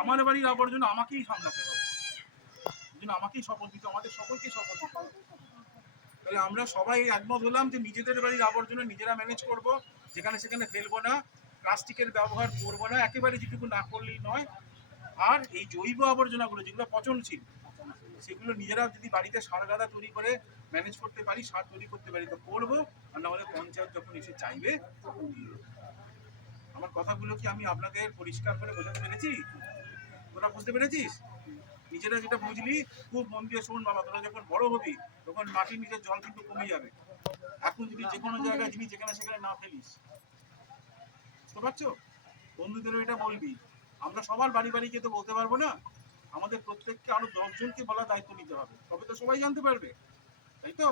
আমার বাড়ির আবর্জনা আমাকেই সামলাতে হবে, এই জন্য আমাকেই শপথ দিতে, আমাদের সকলকে শপথ দিতে হবে। তাহলে আমরা সবাই একমত হলাম যে নিজেদের বাড়ির আবর্জনা নিজেরা ম্যানেজ করব, যেখানে সেখানে ফেলবো না, প্লাস্টিকের ব্যবহার করবো না, একেবারে যেটুকু না করলেই নয়। আর এই জৈব আবর্জনাগুলো যেগুলো পচনশীল, সেগুলো নিজেরা যদি বাড়িতে সার গাদা তৈরি করে ম্যানেজ করতে পারি, সার তৈরি করতে পারি তো করবো, আর না হলে পঞ্চায়েত যখন এসে চাইবে তখন দিয়ে দেবো। আমার কথাগুলো কি আমি আপনাদের পরিষ্কার করে বোঝাতে পেরেছি? তোরা বুঝতে পেরেছিস? নিজেরা যেটা বুঝলি খুব মন দিয়ে শোন বাবা, তোরা যখন বড় হবি তখন মাটির নিচের জল কিন্তু কমে যাবে। এখন যদি যে কোনো জায়গায় জিনিস যেখানে সেখানে না ফেলিস, বুঝতে পারছো? বন্ধুদেরও এটা বলবি। আমরা সবার বাড়ি বাড়ি গিয়ে তো বলতে পারবো না, আমাদের প্রত্যেককে আরো 10 জনকে বলার দায়িত্ব নিতে হবে, তবে তো সবাই জানতে পারবে, তাই তো?